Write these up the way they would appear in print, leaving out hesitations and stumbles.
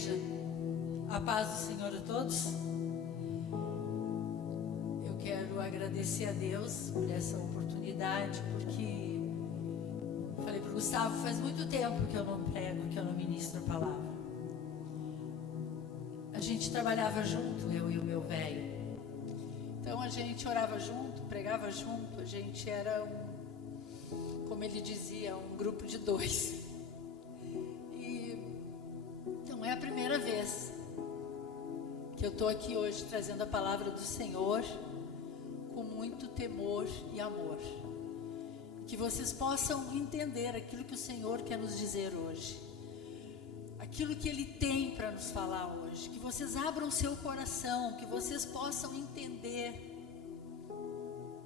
igreja, a paz do Senhor a todos. Eu quero agradecer a Deus por essa oportunidade, porque falei para o Gustavo, faz muito tempo que eu não prego, que eu não ministro a palavra. A gente trabalhava junto, eu e o meu velho. Então a gente orava junto, pregava junto, a gente era como ele dizia, um grupo de dois. Não é a primeira vez que eu estou aqui hoje trazendo a palavra do Senhor com muito temor e amor. Que vocês possam entender aquilo que o Senhor quer nos dizer hoje. Aquilo que Ele tem para nos falar hoje. Que vocês abram seu coração, que vocês possam entender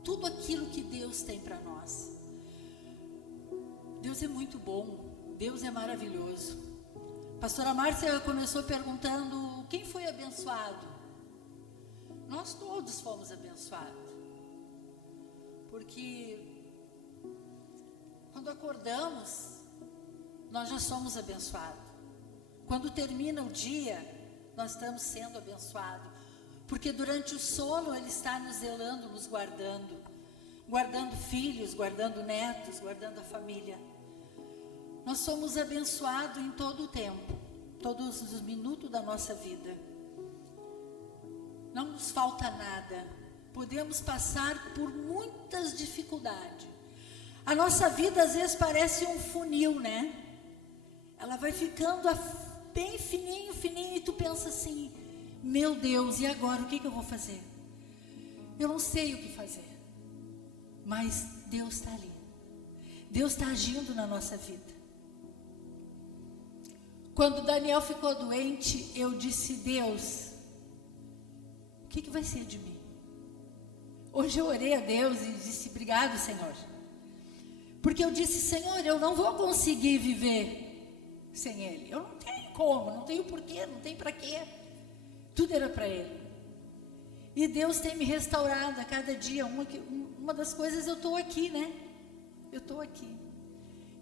tudo aquilo que Deus tem para nós. Deus é muito bom, Deus é maravilhoso. Pastora Márcia começou perguntando quem foi abençoado. Nós todos fomos abençoados. Porque quando acordamos, nós já somos abençoados. Quando termina o dia, nós estamos sendo abençoados. Porque durante o sono Ele está nos zelando, nos guardando. Guardando filhos, guardando netos, guardando a família. Nós somos abençoados em todo o tempo, todos os minutos da nossa vida. Não nos falta nada. Podemos passar por muitas dificuldades. A nossa vida às vezes parece um funil, né? Ela vai ficando bem fininho, fininho, e tu pensa assim, meu Deus, e agora o que eu vou fazer? Eu não sei o que fazer. Mas Deus está ali. Deus está agindo na nossa vida. Quando Daniel ficou doente, eu disse, Deus, o que vai ser de mim? Hoje eu orei a Deus e disse, obrigado, Senhor. Porque eu disse, Senhor, eu não vou conseguir viver sem Ele. Eu não tenho como, não tenho porquê, não tenho para quê. Tudo era para Ele. E Deus tem me restaurado a cada dia. Uma das coisas, eu estou aqui, né? Eu estou aqui.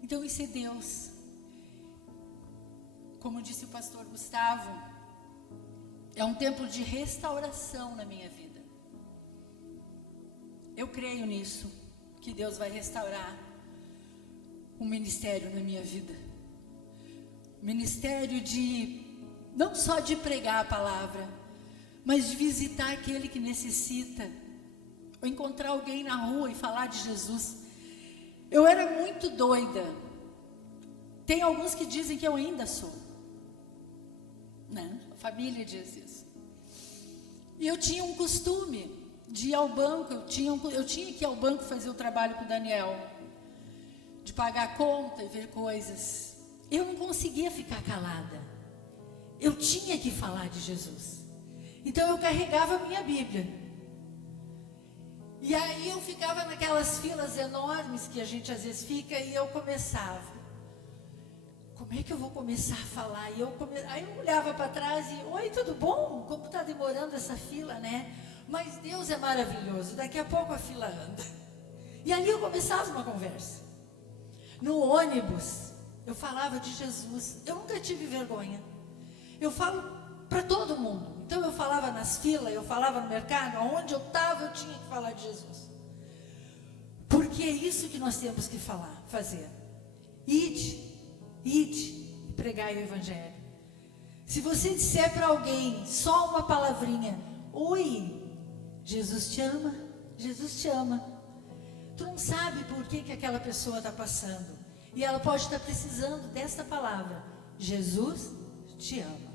Então isso é Deus. Como disse o pastor Gustavo, é um tempo de restauração na minha vida. Eu creio nisso, que Deus vai restaurar um ministério na minha vida. Ministério não só de pregar a palavra, mas de visitar aquele que necessita. Ou encontrar alguém na rua e falar de Jesus. Eu era muito doida. Tem alguns que dizem que eu ainda sou. Né? A família diz isso. E eu tinha um costume de ir ao banco. Eu tinha que ir ao banco fazer o trabalho com o Daniel. De pagar a conta e ver coisas. Eu não conseguia ficar calada. Eu tinha que falar de Jesus. Então eu carregava a minha Bíblia. E aí eu ficava naquelas filas enormes que a gente às vezes fica, e eu começava. Como é que eu vou começar a falar? Aí eu olhava para trás e, oi, tudo bom? Como está demorando essa fila, né? Mas Deus é maravilhoso, daqui a pouco a fila anda. E ali eu começava uma conversa. No ônibus, eu falava de Jesus. Eu nunca tive vergonha. Eu falo para todo mundo. Então eu falava nas filas, eu falava no mercado, onde eu estava eu tinha que falar de Jesus. Porque é isso que nós temos que fazer. Ide, pregai o Evangelho. Se você disser para alguém só uma palavrinha, oi, Jesus te ama, Jesus te ama. Tu não sabe por que aquela pessoa está passando. E ela pode estar precisando desta palavra, Jesus te ama.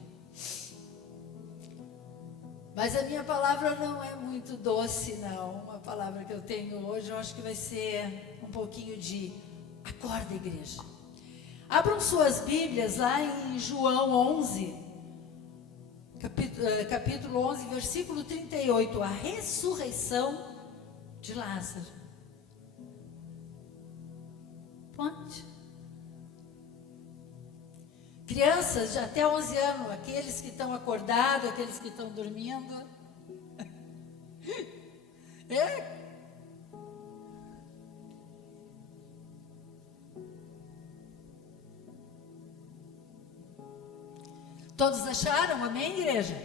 Mas a minha palavra não é muito doce, não. A palavra que eu tenho hoje, eu acho que vai ser um pouquinho de acorda, igreja. Abram suas Bíblias lá em João 11, capítulo 11, versículo 38. A ressurreição de Lázaro. Pode. Crianças de até 11 anos, aqueles que estão acordados, aqueles que estão dormindo. É? Todos acharam? Amém, igreja?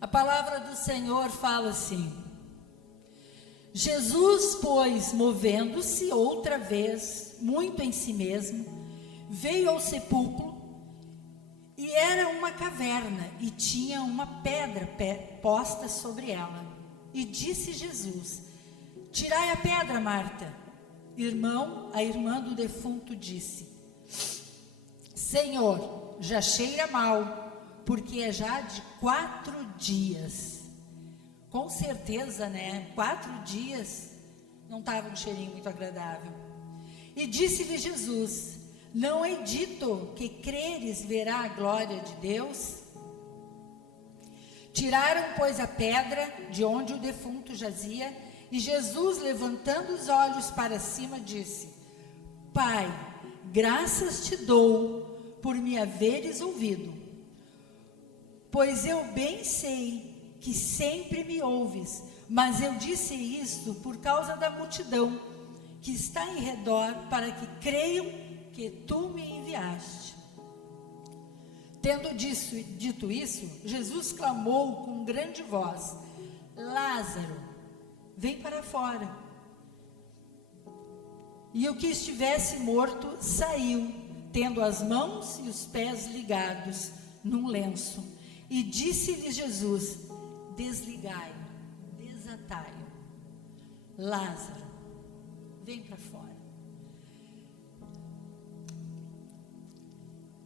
A palavra do Senhor fala assim: Jesus, pois, movendo-se outra vez, muito em si mesmo, veio ao sepulcro, e era uma caverna, e tinha uma pedra posta sobre ela. E disse Jesus: tirai a pedra, Marta. A irmã do defunto disse: Senhor, já cheira mal, porque é já de 4 dias. Com certeza, né? 4 dias não estava um cheirinho muito agradável. E disse-lhe Jesus: não é dito que creres verá a glória de Deus? Tiraram, pois, a pedra de onde o defunto jazia, e Jesus, levantando os olhos para cima, disse: Pai, graças te dou por me haveres ouvido, pois eu bem sei que sempre me ouves, mas eu disse isto por causa da multidão que está em redor, para que creiam que tu me enviaste. Tendo dito isso, Jesus clamou com grande voz: Lázaro, vem para fora. E o que estivesse morto saiu, tendo as mãos e os pés ligados num lenço. E disse-lhe Jesus: desligai-o, desatai-o. Lázaro, vem para fora.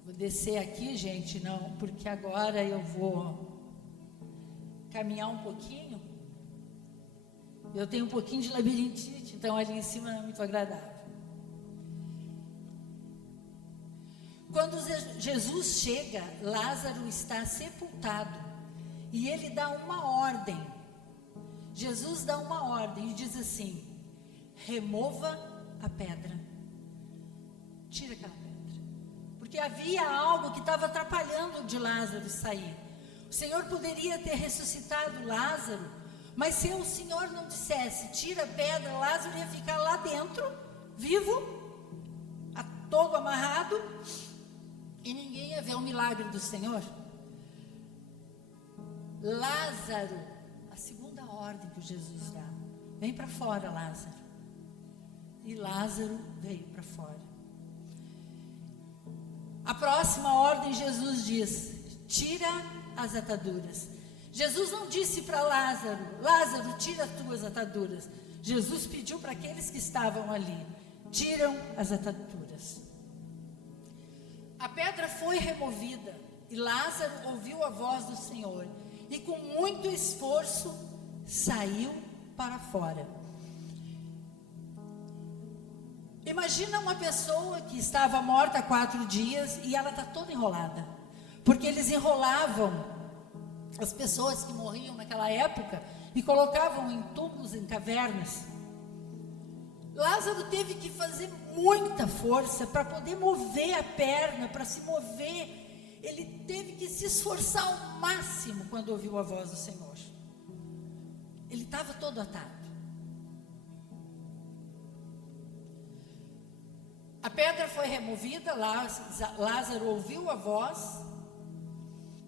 Vou descer aqui, gente, não, porque agora eu vou caminhar um pouquinho. Eu tenho um pouquinho de labirintite, então ali em cima não é muito agradável. Quando Jesus chega, Lázaro está sepultado, e ele dá uma ordem. Jesus dá uma ordem e diz assim: remova a pedra. Tira aquela pedra. Porque havia algo que estava atrapalhando de Lázaro sair. O Senhor poderia ter ressuscitado Lázaro, mas se o Senhor não dissesse, tira a pedra, Lázaro ia ficar lá dentro, vivo, todo amarrado, e ninguém ia ver o milagre do Senhor. Lázaro, a segunda ordem que Jesus dá: vem para fora, Lázaro. E Lázaro veio para fora. A próxima ordem, Jesus diz: tira as ataduras. Jesus não disse para Lázaro: Lázaro, tira as tuas ataduras. Jesus pediu para aqueles que estavam ali: tiram as ataduras. A pedra foi removida e Lázaro ouviu a voz do Senhor e com muito esforço saiu para fora. Imagina uma pessoa que estava morta há 4 dias e ela está toda enrolada, porque eles enrolavam as pessoas que morriam naquela época e colocavam em túmulos, em cavernas. Lázaro teve que fazer muita força para poder mover a perna, para se mover. Ele teve que se esforçar ao máximo quando ouviu a voz do Senhor. Ele estava todo atado. A pedra foi removida, Lázaro ouviu a voz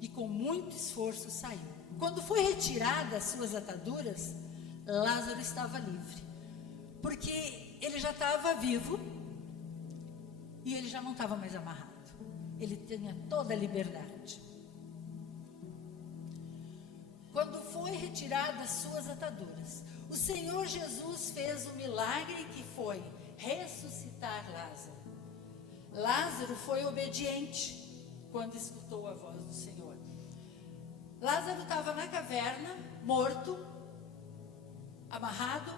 e com muito esforço saiu. Quando foi retirada as suas ataduras, Lázaro estava livre, porque ele já estava vivo e ele já não estava mais amarrado. Ele tinha toda a liberdade. Quando foi retirada as suas ataduras, o Senhor Jesus fez o milagre que foi ressuscitar Lázaro. Lázaro foi obediente quando escutou a voz do Senhor. Lázaro estava na caverna, morto, amarrado.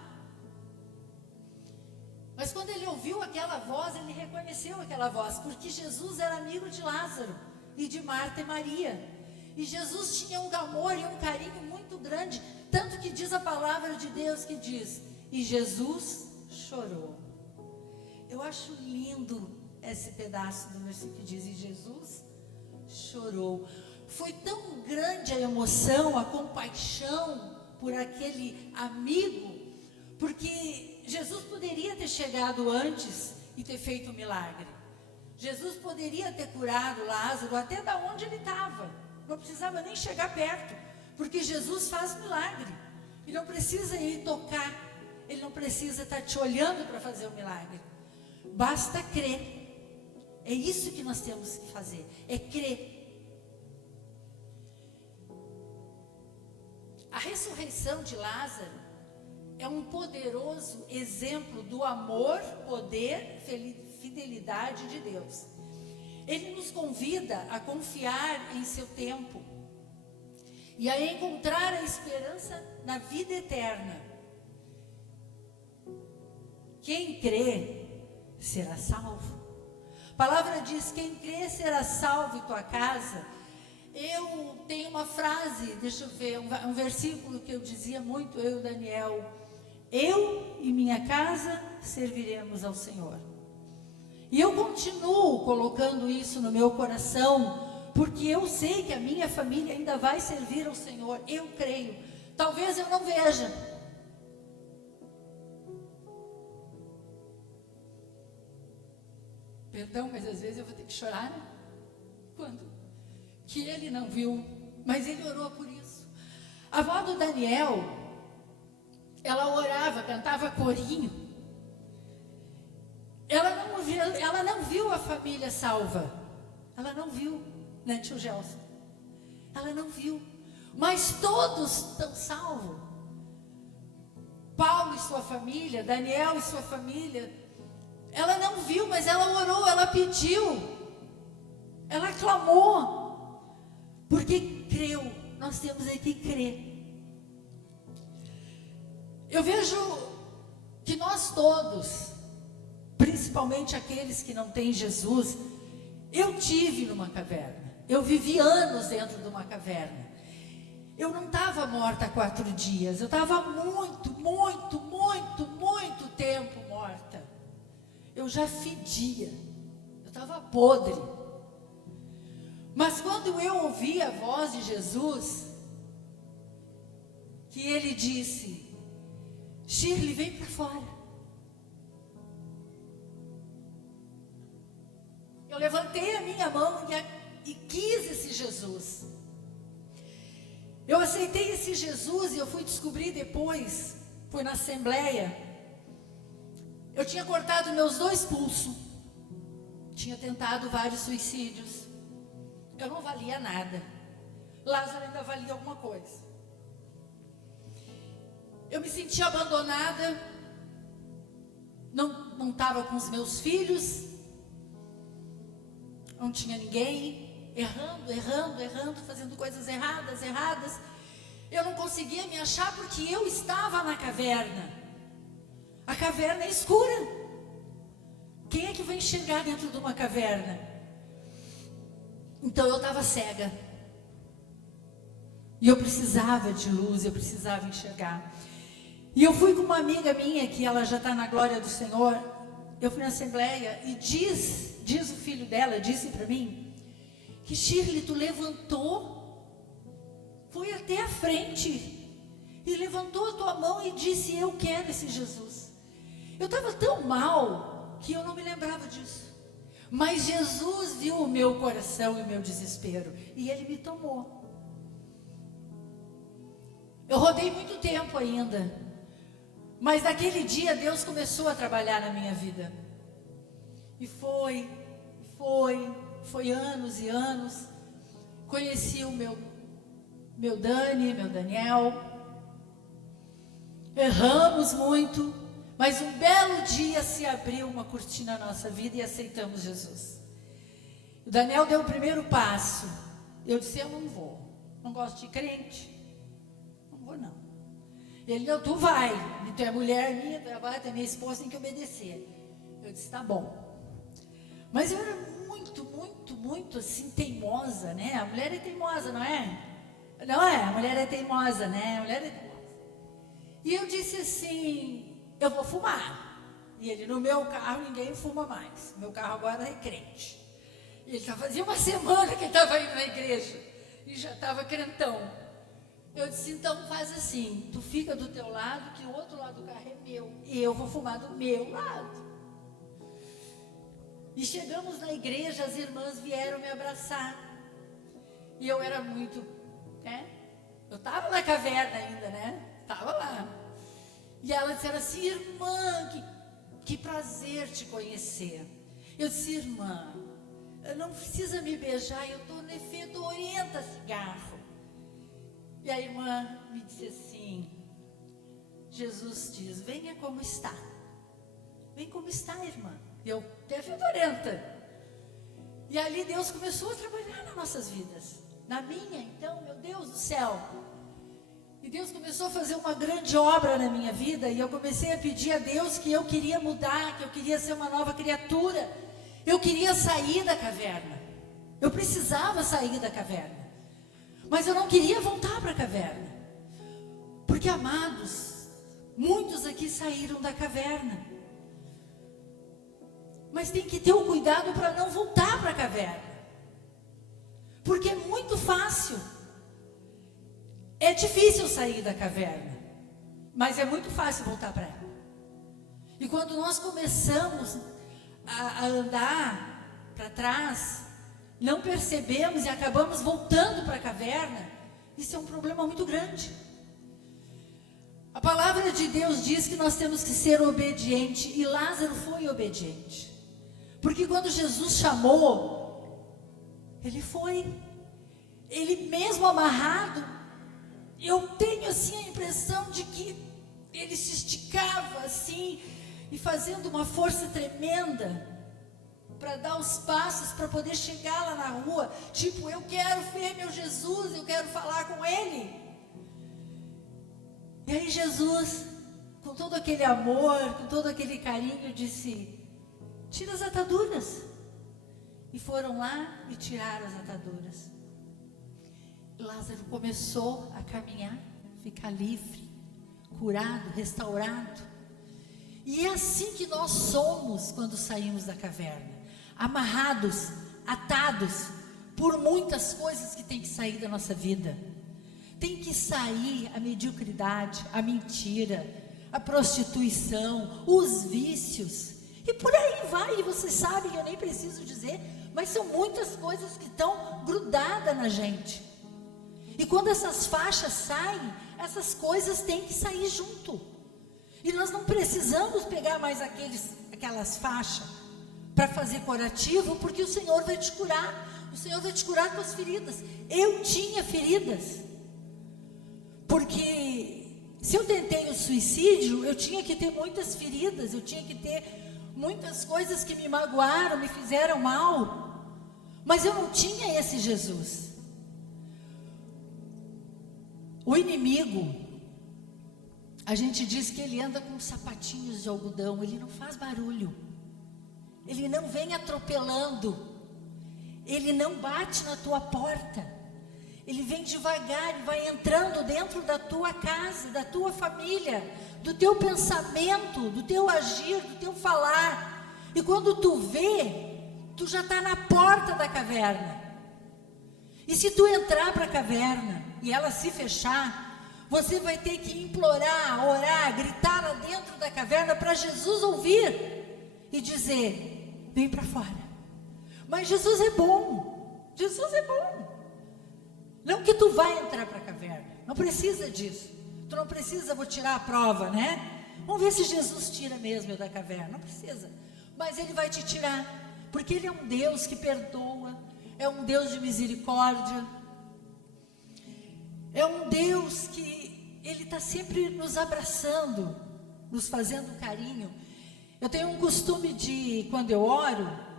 Mas quando ele ouviu aquela voz, ele reconheceu aquela voz, porque Jesus era amigo de Lázaro e de Marta e Maria. E Jesus tinha um amor e um carinho muito grande, tanto que diz a palavra de Deus que diz: e Jesus chorou. Eu acho lindo esse pedaço do versículo que diz: e Jesus chorou. Foi tão grande a emoção, a compaixão por aquele amigo, porque Jesus poderia ter chegado antes e ter feito o milagre, Jesus poderia ter curado Lázaro até da onde ele estava. Não precisava nem chegar perto, porque Jesus faz milagre. E não precisa ir tocar. Ele não precisa estar te olhando para fazer o milagre. Basta crer. É isso que nós temos que fazer, é crer. A ressurreição de Lázaro é um poderoso exemplo do amor, poder, fidelidade de Deus. Ele nos convida a confiar em seu tempo e a encontrar a esperança na vida eterna. Quem crê será salvo. A palavra diz: quem crê será salvo em tua casa. Eu tenho uma frase, deixa eu ver, um versículo que eu dizia muito, eu e o Daniel: eu e minha casa serviremos ao Senhor. E eu continuo colocando isso no meu coração, porque eu sei que a minha família ainda vai servir ao Senhor. Eu creio. Talvez eu não veja. Perdão, mas às vezes eu vou ter que chorar, né? Quando? Que ele não viu, mas ele orou por isso. A avó do Daniel, ela orava, cantava corinho. Ela não viu a família salva. Ela não viu, né, tio Gelson? Ela não viu. Mas todos estão salvos. Paulo e sua família, Daniel e sua família. Ela não viu, mas ela orou, ela pediu. Ela clamou. Porque creu. Nós temos que crer. Eu vejo que nós todos, principalmente aqueles que não têm Jesus, eu tive numa caverna. Eu vivi anos dentro de uma caverna. Eu não estava morta há 4 dias. Eu estava muito tempo morta. Eu já fedia. Eu estava podre. Mas quando eu ouvi a voz de Jesus, que ele disse: Shirley, vem para fora. Eu levantei a minha mão e quis esse Jesus. Eu aceitei esse Jesus e eu fui descobrir depois, fui na assembleia. Eu tinha cortado meus 2 pulsos. Tinha tentado vários suicídios. Eu não valia nada. Lázaro ainda valia alguma coisa. Eu me sentia abandonada. Não estava com os meus filhos. Não tinha ninguém. Errando, fazendo coisas erradas. Eu não conseguia me achar porque eu estava na caverna. A caverna é escura. Quem é que vai enxergar dentro de uma caverna? Então eu estava cega. E eu precisava de luz, eu precisava enxergar. E eu fui com uma amiga minha, que ela já está na glória do Senhor. Eu fui na assembleia e diz o filho dela, disse para mim, que Shirley, tu levantou, foi até a frente, e levantou a tua mão e disse: eu quero esse Jesus. Eu estava tão mal, que eu não me lembrava disso. Mas Jesus viu o meu coração e o meu desespero, e Ele me tomou. Eu rodei muito tempo ainda, mas naquele dia Deus começou a trabalhar na minha vida. E foi anos e anos. Conheci o meu Daniel. Erramos muito, mas um belo dia se abriu uma cortina na nossa vida e aceitamos Jesus. O Daniel deu o primeiro passo. Eu disse: eu não vou, não gosto de crente, não vou não. Ele: não, tu vai, tu é mulher minha, tu é minha esposa, tem que obedecer. Eu disse: tá bom. Mas eu era muito assim, teimosa, né? A mulher é teimosa, não é? Não é? A mulher é teimosa, né? A mulher é teimosa. E eu disse assim: eu vou fumar. E ele: no meu carro ninguém fuma mais. Meu carro agora é crente. E ele já fazia uma semana que ele estava indo na igreja. E já estava crentão. Eu disse: então faz assim, tu fica do teu lado, que o outro lado do carro é meu. E eu vou fumar do meu lado. E chegamos na igreja, as irmãs vieram me abraçar. E eu era muito, né? Eu estava na caverna ainda, né? Estava lá. E elas disseram assim: irmã, que prazer te conhecer. Eu disse: irmã, não precisa me beijar, eu estou fedorenta a cigarro. E a irmã me disse assim: Jesus diz, venha como está. Vem como está, irmã. E eu até fedorenta. E ali Deus começou a trabalhar nas nossas vidas. Na minha, então, meu Deus do céu. E Deus começou a fazer uma grande obra na minha vida. E eu comecei a pedir a Deus que eu queria mudar, que eu queria ser uma nova criatura. Eu queria sair da caverna. Eu precisava sair da caverna. Mas eu não queria voltar para a caverna. Porque, amados, muitos aqui saíram da caverna. Mas tem que ter o cuidado para não voltar para a caverna. Porque é muito fácil. É difícil sair da caverna. Mas é muito fácil voltar para ela. E quando nós começamos a andar para trás, não percebemos e acabamos voltando para a caverna, isso é um problema muito grande. A palavra de Deus diz que nós temos que ser obedientes, e Lázaro foi obediente. Porque quando Jesus chamou, ele foi. Ele mesmo amarrado, eu tenho assim a impressão de que ele se esticava assim, e fazendo uma força tremenda, para dar os passos, para poder chegar lá na rua, tipo, eu quero ver meu Jesus, eu quero falar com ele. E aí Jesus, com todo aquele amor, com todo aquele carinho, disse: tira as ataduras. E foram lá e tiraram as ataduras. Lázaro começou a caminhar, ficar livre, curado, restaurado. E é assim que nós somos quando saímos da caverna. Amarrados, atados por muitas coisas que tem que sair da nossa vida. Tem que sair a mediocridade, a mentira, a prostituição, os vícios. E por aí vai, e vocês sabem, eu nem preciso dizer, mas são muitas coisas que estão grudadas na gente. E quando essas faixas saem, essas coisas têm que sair junto. E nós não precisamos pegar mais aquelas faixas para fazer curativo, porque o Senhor vai te curar. O Senhor vai te curar com as feridas. Eu tinha feridas. Porque se eu tentei o suicídio, eu tinha que ter muitas feridas, eu tinha que ter muitas coisas que me magoaram, me fizeram mal. Mas eu não tinha esse Jesus. O inimigo, a gente diz que ele anda com sapatinhos de algodão, ele não faz barulho. Ele não vem atropelando. Ele não bate na tua porta. Ele vem devagar e vai entrando dentro da tua casa, da tua família, do teu pensamento, do teu agir, do teu falar. E quando tu vê, tu já está na porta da caverna. E se tu entrar para a caverna e ela se fechar, você vai ter que implorar, orar, gritar lá dentro da caverna para Jesus ouvir e dizer: vem para fora. Mas Jesus é bom. Jesus é bom. Não que tu vai entrar para a caverna. Não precisa disso. Tu não precisa, vou tirar a prova, né? Vamos ver se Jesus tira mesmo eu da caverna. Não precisa. Mas Ele vai te tirar. Porque Ele é um Deus que perdoa. É um Deus de misericórdia. É um Deus que Ele está sempre nos abraçando, nos fazendo carinho. Eu tenho um costume de, quando eu oro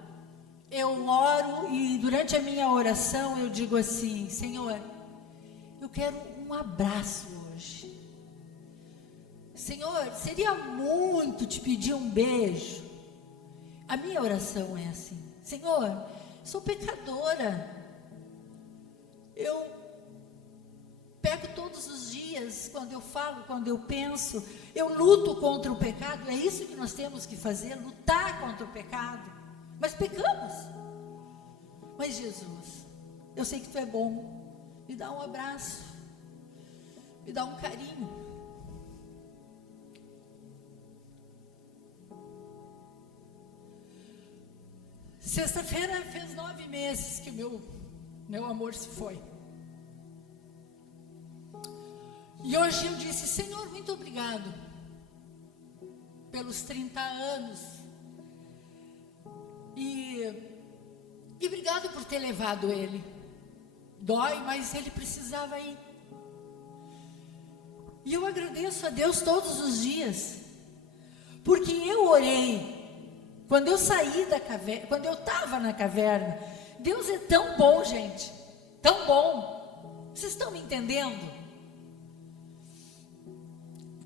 e durante a minha oração eu digo assim: Senhor, eu quero um abraço hoje. Senhor, seria muito te pedir um beijo. A minha oração é assim: Senhor, sou pecadora. Eu peco todos os dias, quando eu falo, quando eu penso, eu luto contra o pecado. É isso que nós temos que fazer, lutar contra o pecado. Mas pecamos. Mas Jesus, eu sei que Tu é bom. Me dá um abraço, me dá um carinho. Sexta-feira fez 9 meses que o meu amor se foi. E hoje eu disse: Senhor, muito obrigado pelos 30 anos. E obrigado por ter levado ele. Dói, mas ele precisava ir. E eu agradeço a Deus todos os dias, porque eu orei. Quando eu saí da caverna, quando eu estava na caverna, Deus é tão bom, gente, tão bom. Vocês estão me entendendo?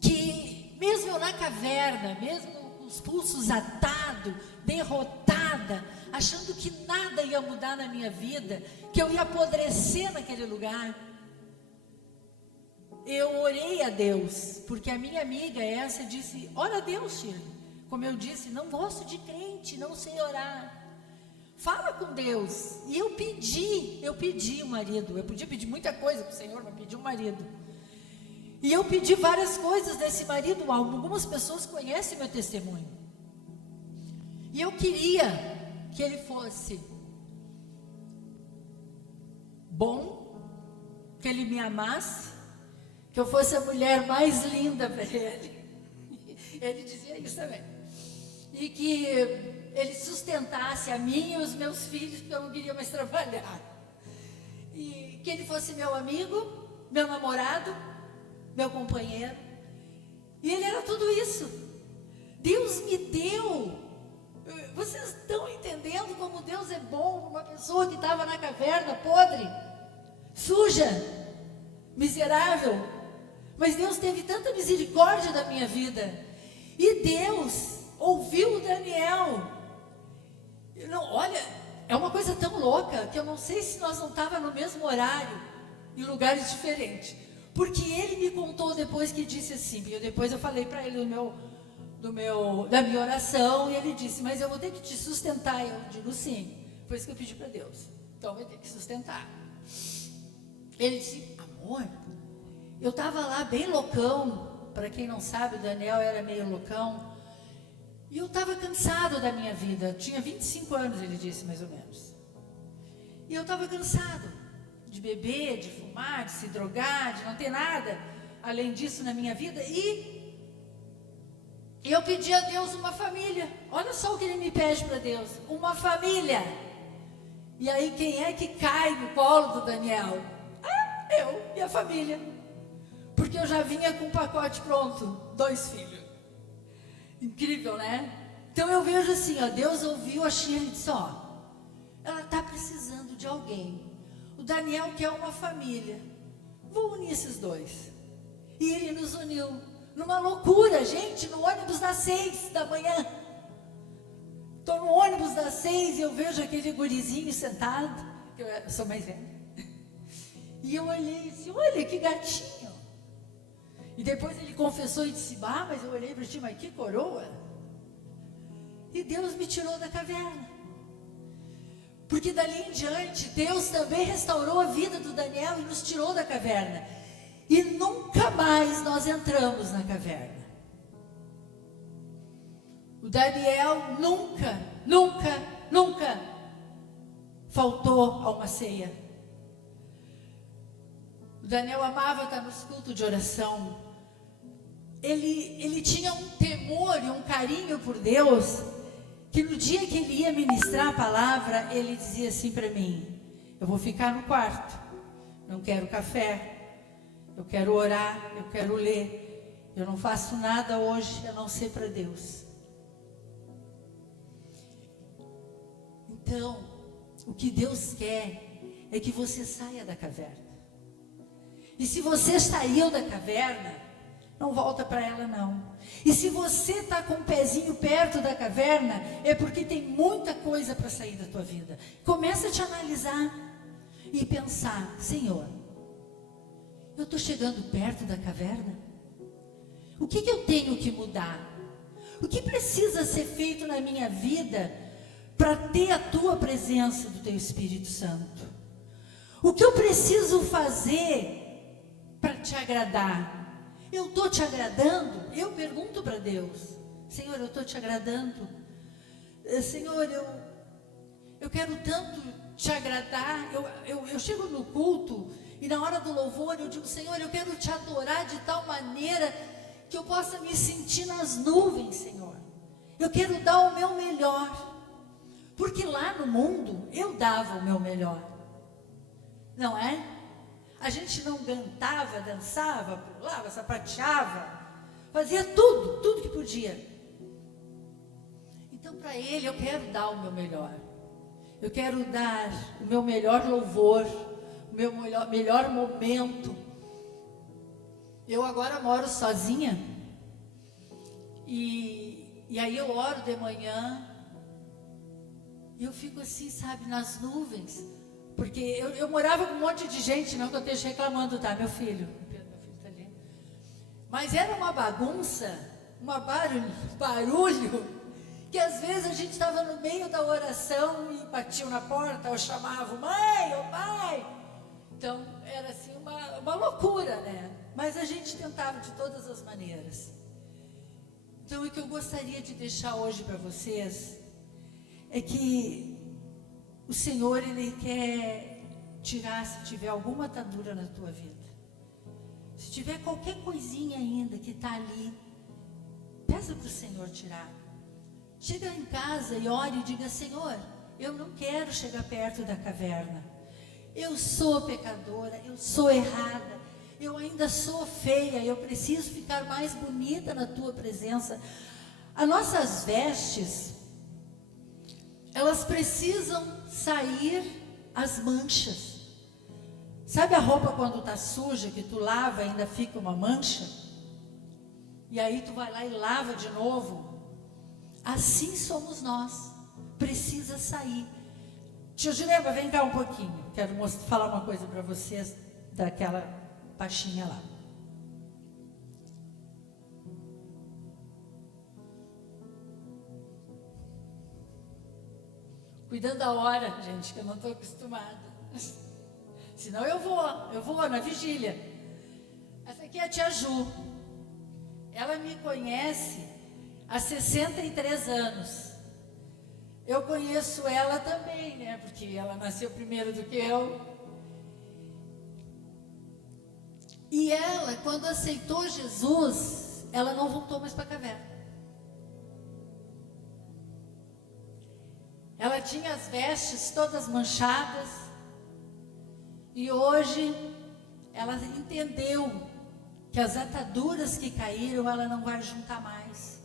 Que mesmo eu na caverna, mesmo com os pulsos atados, derrotada, achando que nada ia mudar na minha vida, que eu ia apodrecer naquele lugar, eu orei a Deus, porque a minha amiga essa disse: ora a Deus, Shirley. Como eu disse, não gosto de crente, não sei orar. Fala com Deus. E eu pedi um marido. Eu podia pedir muita coisa para o Senhor, mas pedi um marido. E eu pedi várias coisas desse marido. Algumas pessoas conhecem meu testemunho. E eu queria que ele fosse bom, que ele me amasse, que eu fosse a mulher mais linda para ele. Ele dizia isso também. E que ele sustentasse a mim e os meus filhos, porque eu não queria mais trabalhar. E que ele fosse meu amigo, meu namorado, meu companheiro. E ele era tudo isso. Deus me deu. Vocês estão entendendo como Deus é bom com uma pessoa que estava na caverna, podre, suja, miserável. Mas Deus teve tanta misericórdia da minha vida. E Deus ouviu o Daniel. Não, olha, é uma coisa tão louca que eu não sei se nós não estávamos no mesmo horário, em lugares diferentes. Porque ele me contou depois, que disse assim, depois eu falei para ele da minha oração, e ele disse: mas eu vou ter que te sustentar. Eu digo: sim. Foi isso que eu pedi para Deus. Então vai ter que sustentar. Ele disse: amor, eu estava lá bem loucão. Para quem não sabe, o Daniel era meio loucão. E eu estava cansado da minha vida. Eu tinha 25 anos, ele disse, mais ou menos. E eu estava cansado de beber, de fumar, de se drogar, de não ter nada além disso na minha vida. E eu pedi a Deus uma família. Olha só o que ele me pede para Deus: uma família. E aí quem é que cai no colo do Daniel? Eu e a família. Porque eu já vinha com um pacote pronto, 2 filhos. Incrível, né? Então eu vejo assim, Deus ouviu a Shirley e disse: ela está precisando de alguém. O Daniel quer uma família. Vou unir esses 2. E ele nos uniu. Numa loucura, gente, no ônibus das 6 da manhã. Estou no ônibus das 6 e eu vejo aquele gurizinho sentado. Eu sou mais velha. E eu olhei e disse: olha que gatinho. E depois ele confessou e disse: mas eu olhei para ti, mas que coroa. E Deus me tirou da caverna. Porque dali em diante, Deus também restaurou a vida do Daniel e nos tirou da caverna. E nunca mais nós entramos na caverna. O Daniel nunca faltou a uma ceia. O Daniel amava estar nos cultos de oração. Ele tinha um temor e um carinho por Deus, que no dia que ele ia ministrar a palavra, ele dizia assim para mim: eu vou ficar no quarto, não quero café, eu quero orar, eu quero ler, eu não faço nada hoje a não ser para Deus. Então, o que Deus quer é que você saia da caverna. E se você saiu da caverna, não volta para ela não. E se você está com o pezinho perto da caverna, é porque tem muita coisa para sair da tua vida. Começa a te analisar e pensar: Senhor, eu estou chegando perto da caverna? O que eu tenho que mudar? O que precisa ser feito na minha vida para ter a tua presença do teu Espírito Santo? O que eu preciso fazer para te agradar? Eu estou te agradando? Eu pergunto para Deus: Senhor, eu estou te agradando? Senhor, Eu quero tanto te agradar. Eu chego no culto e na hora do louvor eu digo, Senhor, eu quero te adorar de tal maneira que eu possa me sentir nas nuvens, Senhor. Eu quero dar o meu melhor. Porque lá no mundo eu dava o meu melhor. Não é? A gente não cantava, dançava, pulava, sapateava, fazia tudo que podia. Então para Ele eu quero dar o meu melhor. Eu quero dar o meu melhor louvor, o meu melhor momento. Eu agora moro sozinha. E aí eu oro de manhã. E eu fico assim, sabe, nas nuvens. Porque eu morava com um monte de gente, não que eu esteja reclamando, tá, meu filho? Meu filho está ali. Mas era uma bagunça, barulho, que às vezes a gente estava no meio da oração e batiam na porta, ou chamavam, mãe, ou pai. Então, era assim uma loucura, né? Mas a gente tentava de todas as maneiras. Então, o que eu gostaria de deixar hoje para vocês é que o Senhor, Ele quer tirar, se tiver alguma atadura na tua vida. Se tiver qualquer coisinha ainda que está ali, peça para o Senhor tirar. Chega em casa e ore e diga, Senhor, eu não quero chegar perto da caverna. Eu sou pecadora, eu sou errada, eu ainda sou feia, eu preciso ficar mais bonita na tua presença. As nossas vestes, elas precisam sair as manchas. Sabe a roupa quando está suja, que tu lava e ainda fica uma mancha? E aí tu vai lá e lava de novo. Assim somos nós. Precisa sair. Tia Jurema, vem cá um pouquinho. Quero falar uma coisa para vocês daquela pastinha lá. Cuidando da hora, gente, que eu não estou acostumada. Senão eu vou na vigília. Essa aqui é a tia Ju. Ela me conhece há 63 anos. Eu conheço ela também, né? Porque ela nasceu primeiro do que eu. E ela, quando aceitou Jesus, ela não voltou mais para a caverna. Ela tinha as vestes todas manchadas. E hoje, ela entendeu que as ataduras que caíram, ela não vai juntar mais.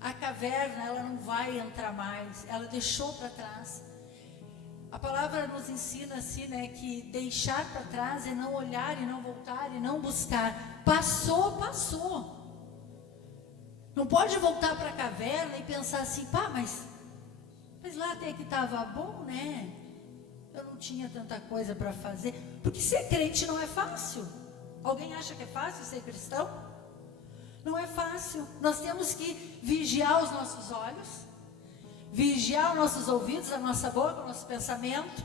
A caverna, ela não vai entrar mais. Ela deixou para trás. A palavra nos ensina assim, né? Que deixar para trás é não olhar e não voltar e não buscar. Passou, passou. Não pode voltar para a caverna e pensar assim, pá, mas lá até que estava bom, né? Eu não tinha tanta coisa para fazer. Porque ser crente não é fácil. Alguém acha que é fácil ser cristão? Não é fácil. Nós temos que vigiar os nossos olhos, vigiar os nossos ouvidos, a nossa boca, o nosso pensamento,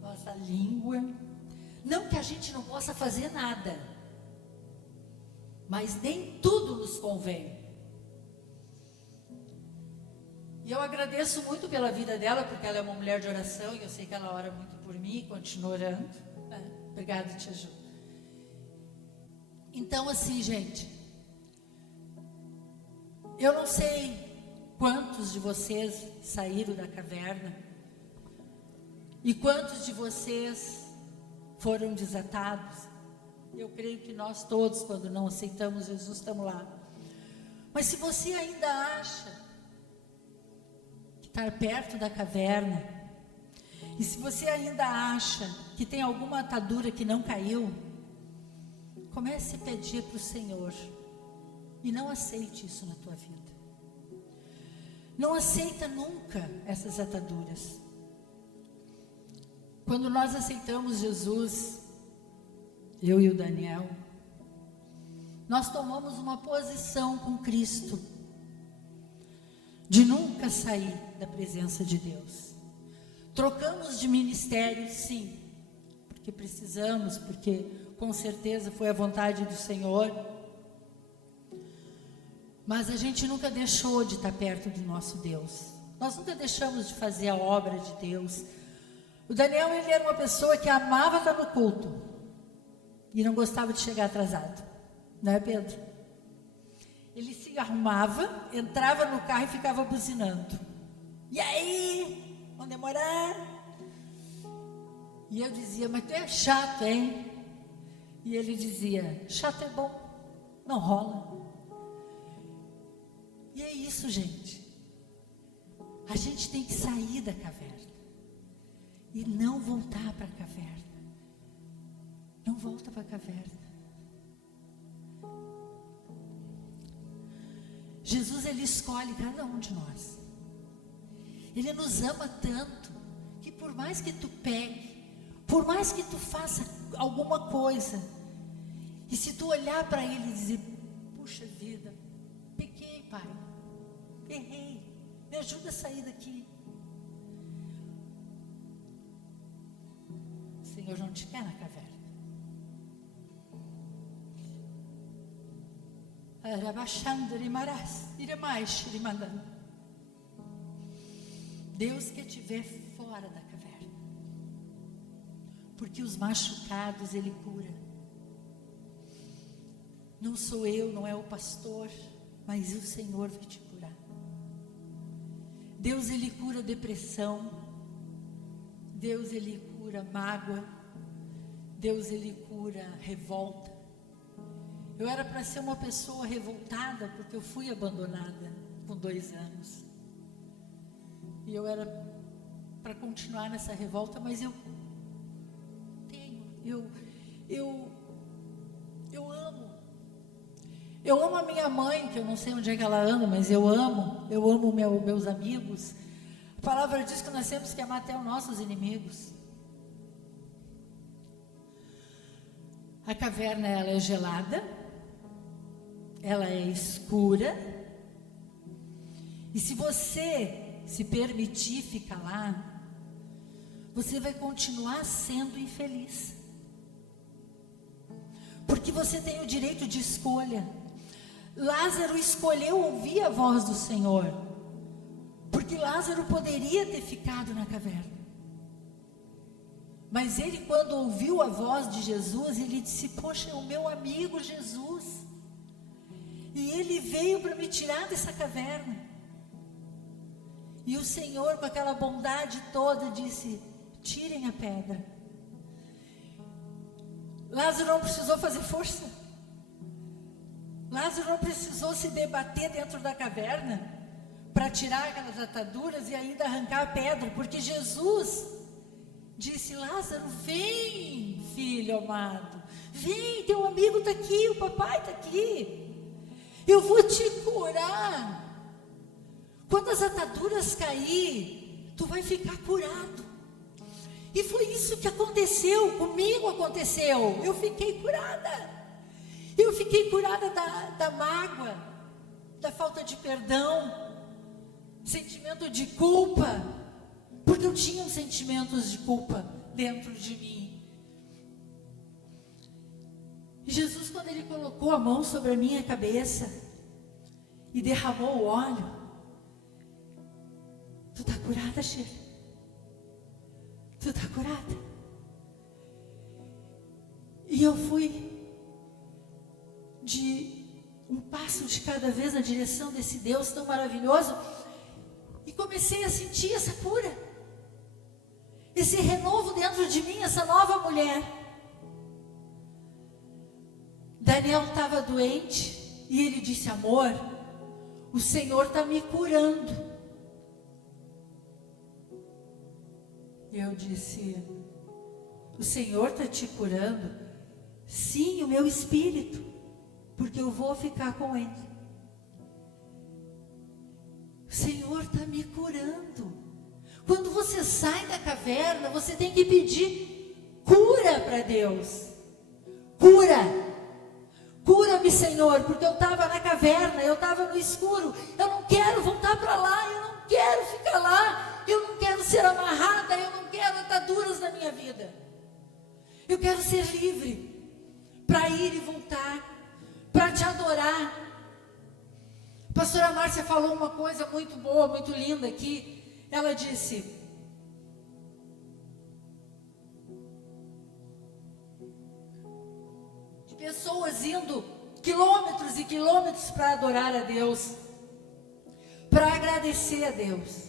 nossa língua. Não que a gente não possa fazer nada, mas nem tudo nos convém. E eu agradeço muito pela vida dela, porque ela é uma mulher de oração e eu sei que ela ora muito por mim e continua orando. Obrigada, tia Ju. Então, assim, gente, eu não sei quantos de vocês saíram da caverna e quantos de vocês foram desatados. Eu creio que nós todos, quando não aceitamos Jesus, estamos lá. Mas se você ainda acha que está perto da caverna, e se você ainda acha que tem alguma atadura que não caiu, comece a pedir para o Senhor e não aceite isso na tua vida. Não aceita nunca essas ataduras. Quando nós aceitamos Jesus, eu e o Daniel, nós tomamos uma posição com Cristo de nunca sair da presença de Deus. Trocamos de ministério, sim, porque precisamos, porque com certeza foi a vontade do Senhor. Mas a gente nunca deixou de estar perto do nosso Deus. Nós nunca deixamos de fazer a obra de Deus. O Daniel, ele era uma pessoa que amava estar no culto e não gostava de chegar atrasado, não é, Pedro? Ele se arrumava, entrava no carro e ficava buzinando. E aí? Vão demorar? E eu dizia, mas tu é chato, hein? E ele dizia, chato é bom, não rola. E é isso, gente. A gente tem que sair da caverna e não voltar para a caverna. Não volta para a caverna. Jesus, ele escolhe cada um de nós. Ele nos ama tanto que por mais que tu pegue, por mais que tu faça alguma coisa, e se tu olhar para ele e dizer, puxa vida, pequei, pai, errei, me ajuda a sair daqui. O Senhor não te quer na caverna. Deus quer te ver fora da caverna, porque os machucados ele cura. Não sou eu, não é o pastor, mas o Senhor vai te curar. Deus ele cura depressão, Deus ele cura mágoa, Deus ele cura revolta. Eu era para ser uma pessoa revoltada, porque eu fui abandonada com 2 anos. E eu era para continuar nessa revolta, mas eu amo. Eu amo a minha mãe, que eu não sei onde é que ela anda, mas eu amo meus amigos. A palavra diz que nós temos que amar até os nossos inimigos. A caverna, ela é gelada, ela é escura, e se você se permitir ficar lá, você vai continuar sendo infeliz, porque você tem o direito de escolha. Lázaro escolheu ouvir a voz do Senhor, porque Lázaro poderia ter ficado na caverna, mas ele, quando ouviu a voz de Jesus, ele disse, poxa, é o meu amigo Jesus, e ele veio para me tirar dessa caverna. E o Senhor, com aquela bondade toda, disse, tirem a pedra. Lázaro não precisou fazer força. Lázaro não precisou se debater dentro da caverna para tirar aquelas ataduras e ainda arrancar a pedra, porque Jesus disse, Lázaro, vem, filho amado, vem, teu amigo está aqui, o papai está aqui, eu vou te curar. Quando as ataduras cair, tu vai ficar curado. E foi isso que aconteceu, comigo aconteceu. Eu fiquei curada. Eu fiquei curada da mágoa, da falta de perdão, sentimento de culpa, porque eu tinha sentimentos de culpa dentro de mim. Jesus, quando ele colocou a mão sobre a minha cabeça e derramou o óleo, tu está curada, Sheila? Tu está curada? E eu fui de um passo de cada vez na direção desse Deus tão maravilhoso e comecei a sentir essa cura, esse renovo dentro de mim, essa nova mulher. Daniel estava doente e ele disse, amor, o Senhor está me curando. Eu disse, o Senhor está te curando? Sim, o meu espírito, porque eu vou ficar com ele. O Senhor está me curando. Quando você sai da caverna, você tem que pedir cura para Deus. Cura-me, Senhor, porque eu estava na caverna, eu estava no escuro, eu não quero voltar para lá, eu não quero ficar lá, eu não quero ser amarrada, eu não quero ataduras na minha vida. Eu quero ser livre para ir e voltar, para te adorar, Pastora Márcia falou uma coisa muito boa, muito linda aqui. Ela disse: de pessoas indo quilômetros e quilômetros para adorar a Deus, para agradecer a Deus.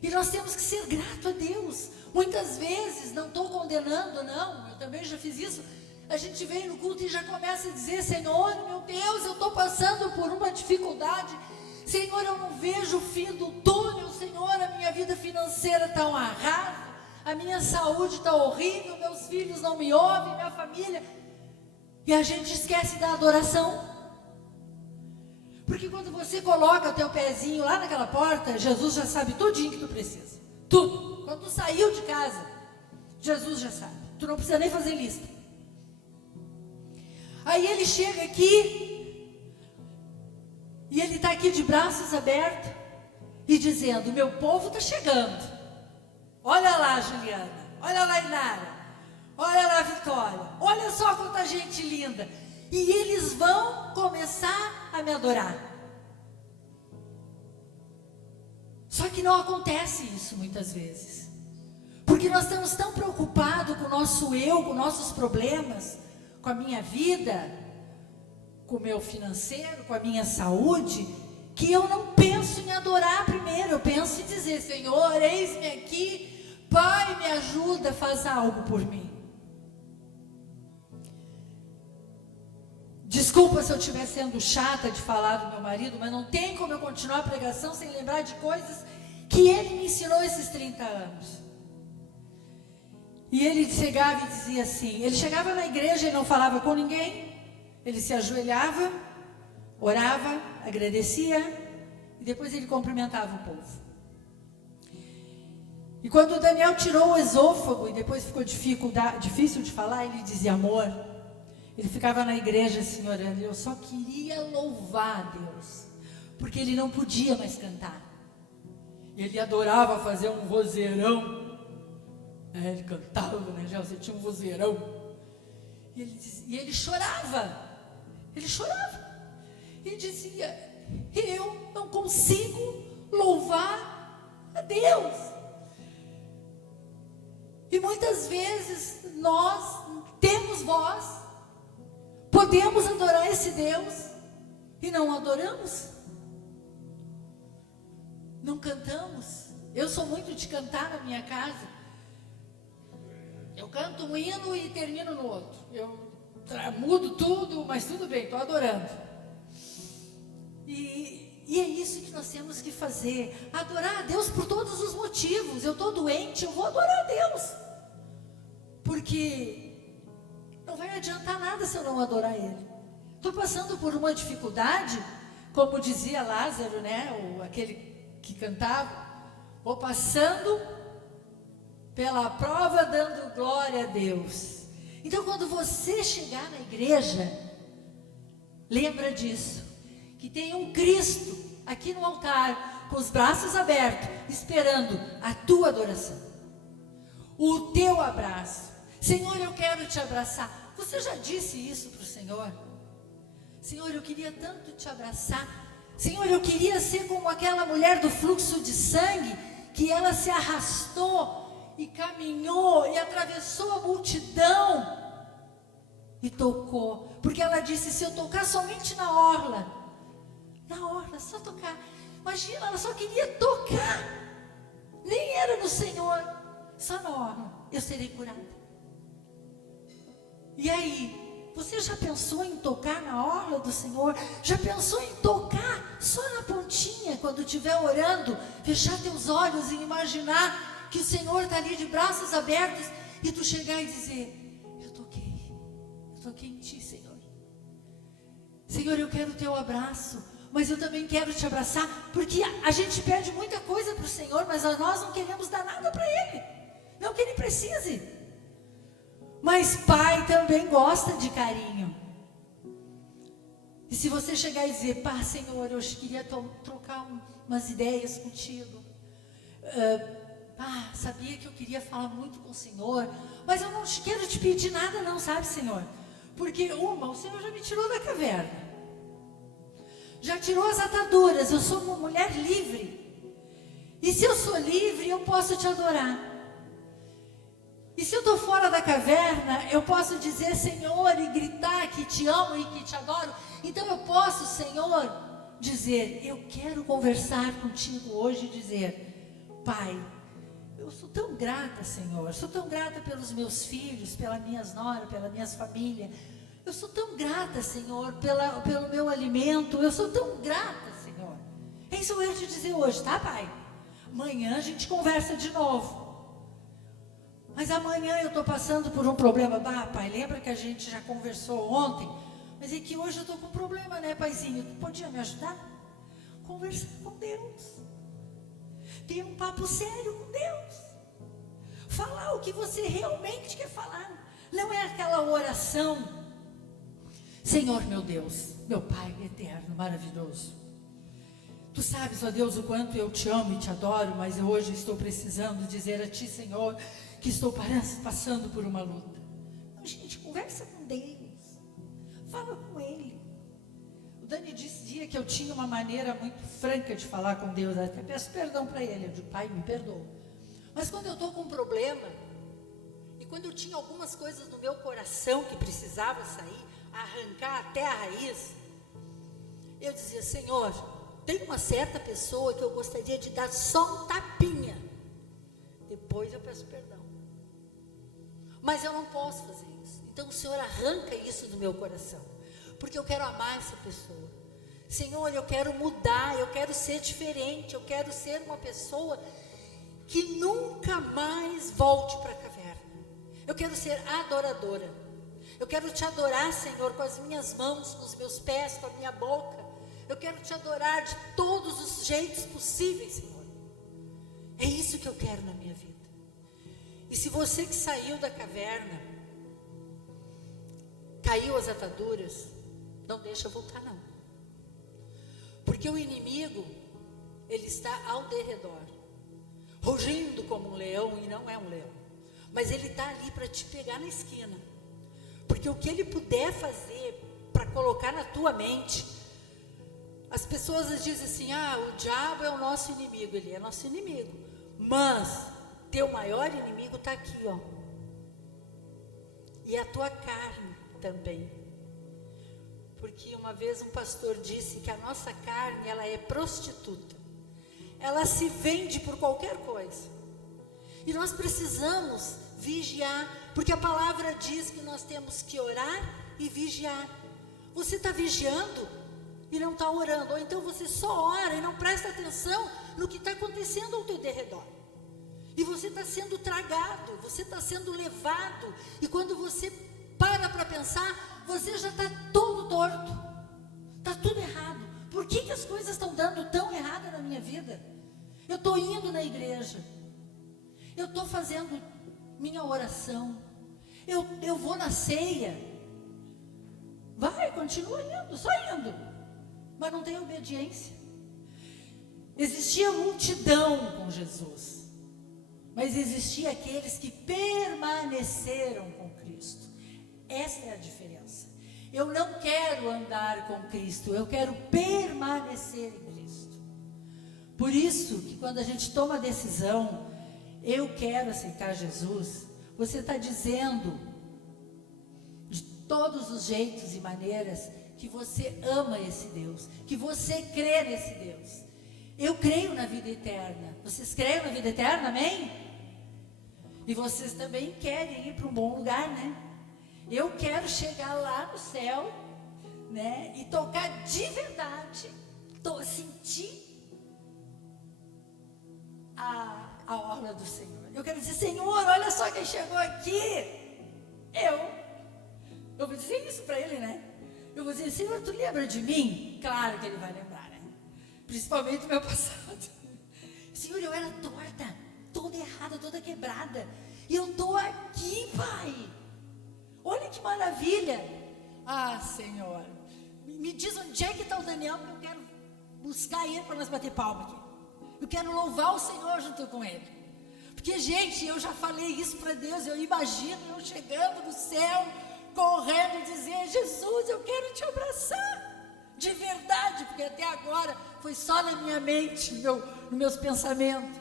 E nós temos que ser grato a Deus. Muitas vezes, não estou condenando, não, eu também já fiz isso. A gente vem no culto e já começa a dizer: Senhor, meu Deus, eu estou passando por uma dificuldade. Senhor, eu não vejo o fim do túnel. Senhor, a minha vida financeira está um arraso, a minha saúde está horrível, meus filhos não me ouvem, minha família. E a gente esquece da adoração. Porque quando você coloca o teu pezinho lá naquela porta, Jesus já sabe tudinho que tu precisa. Tudo. Quando tu saiu de casa, Jesus já sabe. Tu não precisa nem fazer lista. Aí ele chega aqui, e ele está aqui de braços abertos, e dizendo: meu povo está chegando. Olha lá, Juliana. Olha lá, Inara. Olha lá, Vitória. Olha só quanta gente linda. E eles vão começar a me adorar. Só que não acontece isso muitas vezes. Porque nós estamos tão preocupados com o nosso eu, com nossos problemas, com a minha vida, com o meu financeiro, com a minha saúde, que eu não penso em adorar primeiro. Eu penso em dizer: Senhor, eis-me aqui, Pai, me ajuda, faz algo por mim. Desculpa se eu estiver sendo chata de falar do meu marido, mas não tem como eu continuar a pregação sem lembrar de coisas que ele me ensinou esses 30 anos. E ele chegava e dizia assim, ele chegava na igreja e não falava com ninguém, ele se ajoelhava, orava, agradecia, e depois ele cumprimentava o povo. E quando o Daniel tirou o esôfago e depois ficou difícil de falar, ele dizia: amor. Ele ficava na igreja assim, orando. Eu só queria louvar a Deus, porque ele não podia mais cantar. Ele adorava fazer um vozeirão. Ele cantava, né? Já você tinha um vozeirão. E ele chorava. Ele chorava. E dizia: eu não consigo louvar a Deus. E muitas vezes nós temos voz, podemos adorar esse Deus e não adoramos, não cantamos. Eu sou muito de cantar na minha casa. Eu canto um hino e termino no outro. Eu mudo tudo, mas tudo bem, estou adorando. E é isso que nós temos que fazer: adorar a Deus por todos os motivos. Eu estou doente, eu vou adorar a Deus, porque não vai adiantar nada se eu não adorar Ele. Estou passando por uma dificuldade, como dizia Lázaro, né? Aquele que cantava: vou passando pela prova dando glória a Deus. Então, quando você chegar na igreja, lembra disso, que tem um Cristo aqui no altar, com os braços abertos, esperando a tua adoração, o teu abraço. Senhor, eu quero te abraçar. Você já disse isso para o Senhor? Senhor, eu queria tanto te abraçar. Senhor, eu queria ser como aquela mulher do fluxo de sangue, que ela se arrastou e caminhou e atravessou a multidão e tocou. Porque ela disse: se eu tocar somente na orla, só tocar. Imagina, ela só queria tocar. Nem era no Senhor, só na orla, eu serei curada. E aí, você já pensou em tocar na orla do Senhor? Já pensou em tocar só na pontinha, quando estiver orando, fechar teus olhos e imaginar que o Senhor está ali de braços abertos, e tu chegar e dizer: eu toquei em ti, Senhor. Senhor, eu quero o teu abraço, mas eu também quero te abraçar, porque a gente pede muita coisa para o Senhor, mas nós não queremos dar nada para Ele, não que Ele precise. Mas pai também gosta de carinho. E se você chegar e dizer: pá, Senhor, eu queria trocar umas ideias contigo. Sabia que eu queria falar muito com o Senhor, mas eu não quero te pedir nada não, sabe, Senhor? Porque o Senhor já me tirou da caverna. já tirou as ataduras, eu sou uma mulher livre. E se eu sou livre, eu posso te adorar. E se eu estou fora da caverna, eu posso dizer Senhor e gritar que te amo e que te adoro. Então eu posso, Senhor, dizer, eu quero conversar contigo hoje e dizer, Pai, eu sou tão grata, Senhor, sou tão grata pelos meus filhos, pelas minhas noras, pela minha família. Eu sou tão grata, Senhor, pelo meu alimento, eu sou tão grata, Senhor. É isso que eu quero te dizer hoje, tá, Pai? Amanhã a gente conversa de novo. Mas amanhã eu estou passando por um problema. Pai, lembra que a gente já conversou ontem? Mas é que hoje eu estou com um problema, né, Paizinho? Tu podia me ajudar? Conversar com Deus. Ter um papo sério com Deus. Falar o que você realmente quer falar. Não é aquela oração. Senhor, meu Deus, meu Pai eterno, maravilhoso. Tu sabes, ó Deus, o quanto eu te amo e te adoro, mas eu hoje estou precisando dizer a Ti, Senhor, que estou passando por uma luta. Então, gente, conversa com Deus. Fala com Ele. O Dani dizia que eu tinha uma maneira muito franca de falar com Deus. Até peço perdão para Ele. Eu digo, Pai, me perdoa. Mas quando eu estou com um problema, e quando eu tinha algumas coisas no meu coração que precisava sair, arrancar até a raiz, eu dizia, Senhor, tem uma certa pessoa que eu gostaria de dar só um tapinha. Depois eu peço perdão. Mas eu não posso fazer isso. Então o Senhor arranca isso do meu coração. Porque eu quero amar essa pessoa. Senhor, eu quero mudar, eu quero ser diferente. Eu quero ser uma pessoa que nunca mais volte para a caverna. Eu quero ser adoradora. Eu quero te adorar, Senhor, com as minhas mãos, com os meus pés, com a minha boca. Eu quero te adorar de todos os jeitos possíveis, Senhor. É isso que eu quero na minha vida. E se você que saiu da caverna, caiu as ataduras, não deixa voltar não. Porque o inimigo, ele está ao derredor, rugindo como um leão e não é um leão. Mas ele está ali para te pegar na esquina. Porque o que ele puder fazer para colocar na tua mente, as pessoas dizem assim, o diabo é o nosso inimigo. Ele é nosso inimigo. Mas teu maior inimigo está aqui, ó. E a tua carne também. Porque uma vez um pastor disse que a nossa carne, ela é prostituta. Ela se vende por qualquer coisa. E nós precisamos vigiar, porque a palavra diz que nós temos que orar e vigiar. Você está vigiando e não está orando, ou então você só ora e não presta atenção no que está acontecendo ao teu derredor. E você está sendo tragado, você está sendo levado, e quando você para pensar, você já está todo torto, está tudo errado. Por que as coisas estão dando tão errado na minha vida? Eu estou indo na igreja, eu estou fazendo minha oração, eu vou na ceia, continua indo, só indo, mas não tem obediência. Existia multidão com Jesus, mas existia aqueles que permaneceram com Cristo. Essa é a diferença. Eu não quero andar com Cristo, eu quero permanecer em Cristo. Por isso que quando a gente toma a decisão, eu quero aceitar Jesus, você está dizendo de todos os jeitos e maneiras que você ama esse Deus, que você crê nesse Deus. Eu creio na vida eterna. Vocês creem na vida eterna, amém? E vocês também querem ir para um bom lugar, né? Eu quero chegar lá no céu, né? E tocar de verdade, sentir a obra do Senhor. Eu quero dizer, Senhor, olha só quem chegou aqui. Eu vou dizer isso para ele, né? Eu vou dizer, Senhor, tu lembra de mim? Claro que ele vai lembrar, né? Principalmente do meu passado. Senhor, eu era torta, toda errada, toda quebrada, e eu estou aqui, Pai. Olha que maravilha. Senhor, me diz onde é que está o Daniel, que eu quero buscar ele para nós bater palma aqui. Eu quero louvar o Senhor junto com ele. Porque, gente, eu já falei isso para Deus. Eu imagino eu chegando no céu, correndo e dizer, Jesus, eu quero te abraçar. de verdade, porque até agora foi só na minha mente, nos meus pensamentos.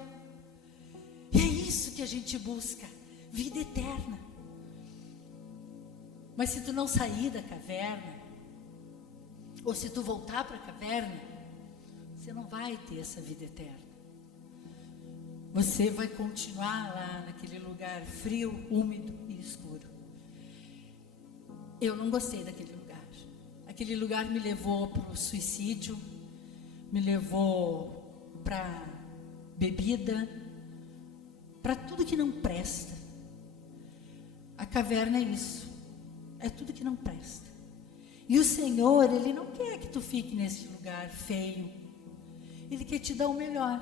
E é isso que a gente busca, vida eterna. Mas se tu não sair da caverna, ou se tu voltar para a caverna, você não vai ter essa vida eterna. Você vai continuar lá naquele lugar frio, úmido e escuro. Eu não gostei daquele lugar. Aquele lugar me levou para o suicídio, me levou para bebida, para tudo que não presta. A caverna é isso, é tudo que não presta. E o Senhor, Ele não quer que tu fique nesse lugar feio. Ele quer te dar o melhor.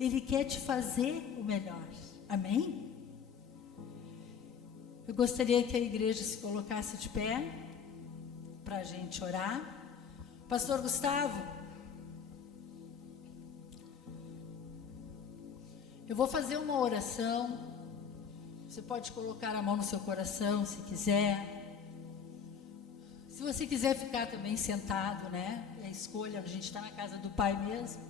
Ele quer te fazer o melhor. Amém? Eu gostaria que a igreja se colocasse de pé para a gente orar. Pastor Gustavo, eu vou fazer uma oração. Você pode colocar a mão no seu coração se quiser. Se você quiser ficar também sentado, né? É a escolha, a gente está na casa do Pai mesmo.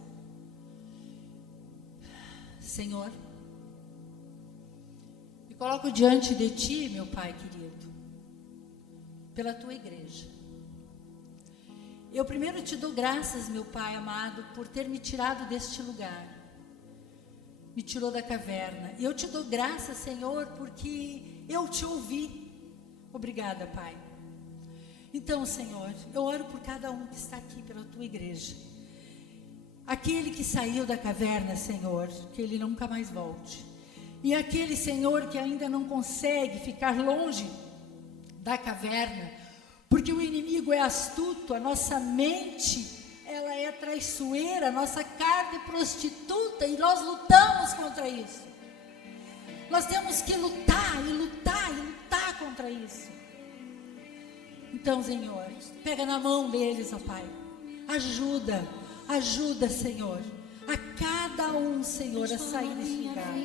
Senhor, me coloco diante de Ti, meu Pai querido, pela Tua igreja. Eu primeiro te dou graças, meu Pai amado, por ter me tirado deste lugar. Me tirou da caverna. E eu te dou graças, Senhor, porque eu te ouvi. Obrigada, Pai. Então, Senhor, eu oro por cada um que está aqui pela Tua igreja. Aquele que saiu da caverna, Senhor, que ele nunca mais volte. E aquele, Senhor, que ainda não consegue ficar longe da caverna, porque o inimigo é astuto, a nossa mente, ela é traiçoeira, a nossa carne é prostituta, e nós lutamos contra isso. Nós temos que lutar, e lutar, e lutar contra isso. Então, Senhor, pega na mão deles, ó Pai. Ajuda, Senhor, a cada um, Senhor, a sair desse lugar.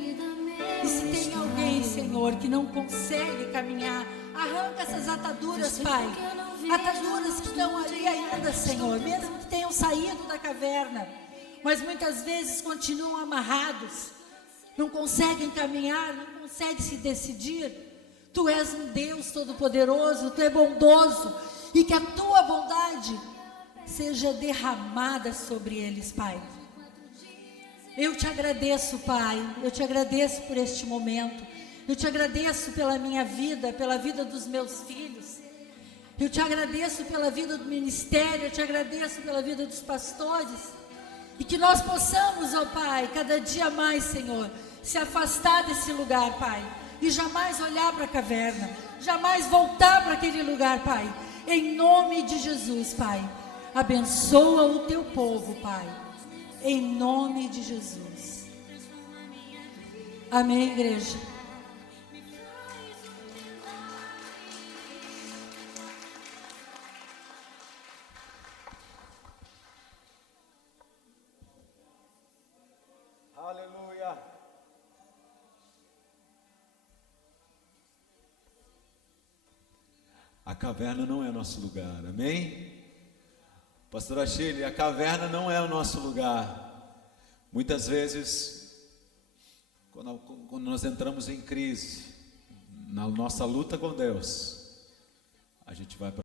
E se tem alguém, Senhor, que não consegue caminhar, arranca essas ataduras, Pai. Ataduras que estão ali ainda, Senhor, mesmo que tenham saído da caverna, mas muitas vezes continuam amarrados, não conseguem caminhar, não conseguem se decidir. Tu és um Deus todo-poderoso, Tu é bondoso, e que a Tua bondade seja derramada sobre eles, Pai. Eu te agradeço, Pai, eu te agradeço por este momento, eu te agradeço pela minha vida, pela vida dos meus filhos, eu te agradeço pela vida do ministério, eu te agradeço pela vida dos pastores, e que nós possamos, ó Pai, cada dia mais, Senhor, se afastar desse lugar, Pai, e jamais olhar para a caverna, jamais voltar para aquele lugar, Pai, em nome de Jesus, Pai. Abençoa o Teu povo, Pai, em nome de Jesus. Amém, igreja? Aleluia. A caverna não é nosso lugar, amém? Pastora Shirley, a caverna não é o nosso lugar. Muitas vezes, quando nós entramos em crise, na nossa luta com Deus, a gente vai para